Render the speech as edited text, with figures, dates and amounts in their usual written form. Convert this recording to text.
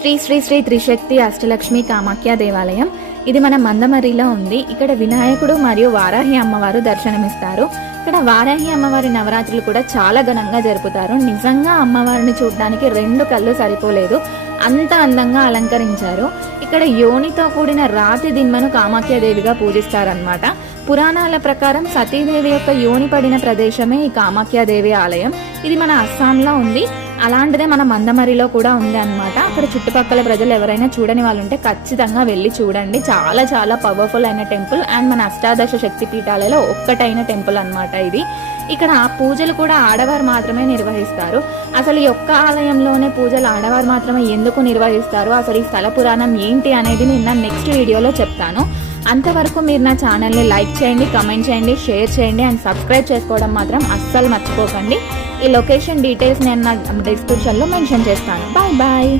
శ్రీ శ్రీ శ్రీ త్రిశక్తి అష్టలక్ష్మి కామాఖ్య దేవాలయం. ఇది మన మందమరిలో ఉంది. ఇక్కడ వినాయకుడు మరియు వారాహి అమ్మవారు దర్శనమిస్తారు. ఇక్కడ వారాహి అమ్మవారి నవరాత్రులు కూడా చాలా ఘనంగా జరుపుతారు. నిజంగా అమ్మవారిని చూడడానికి 2 కళ్ళు సరిపోలేదు, అంత అందంగా అలంకరించారు. ఇక్కడ యోనితో కూడిన రాతి దిమ్మను కామాఖ్యాదేవిగా పూజిస్తారనమాట. పురాణాల ప్రకారం సతీదేవి యొక్క యోని పడిన ప్రదేశమే ఈ కామాఖ్యాదేవి ఆలయం. ఇది మన అస్సాంలో ఉంది. అలాంటిదే మన మందమరిలో కూడా ఉంది అనమాట. అక్కడ చుట్టుపక్కల ప్రజలు ఎవరైనా చూడని వాళ్ళు ఉంటే ఖచ్చితంగా వెళ్ళి చూడండి. చాలా చాలా పవర్ఫుల్ అయిన టెంపుల్ అండ్ మన అష్టాదశ శక్తి పీఠాలలో ఒక్కటైన టెంపుల్ అనమాట ఇది. ఇక్కడ పూజలు కూడా ఆడవారు మాత్రమే నిర్వహిస్తారు. అసలు ఈ ఒక్క ఆలయంలోనే పూజలు ఆడవారు మాత్రమే ఎందుకు నిర్వహిస్తారు, అసలు ఈ స్థల పురాణం ఏంటి అనేది నేను నెక్స్ట్ వీడియోలో చెప్తాను. అంతవరకు మీరు నా ఛానల్ని లైక్ చేయండి, కమెంట్ చేయండి, షేర్ చేయండి అండ్ సబ్స్క్రైబ్ చేసుకోవడం మాత్రం అస్సలు మర్చిపోకండి. ఈ లొకేషన్ డీటెయిల్స్ నేను నా డిస్క్రిప్షన్లో మెన్షన్ చేస్తాను. Bye bye.